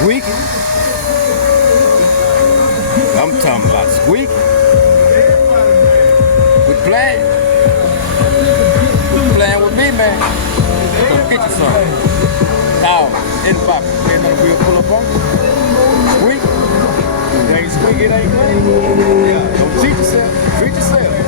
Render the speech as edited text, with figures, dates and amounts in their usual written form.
Squeaky. I'm talking about Squeaky. Quit playing. Quit playing with me, man. Come get you something. Dog, in the pocket. Ain't nothing we'll pull up on. Squeaky. It ain't Squeaky, it ain't clean. Don't cheat yourself. Treat yourself.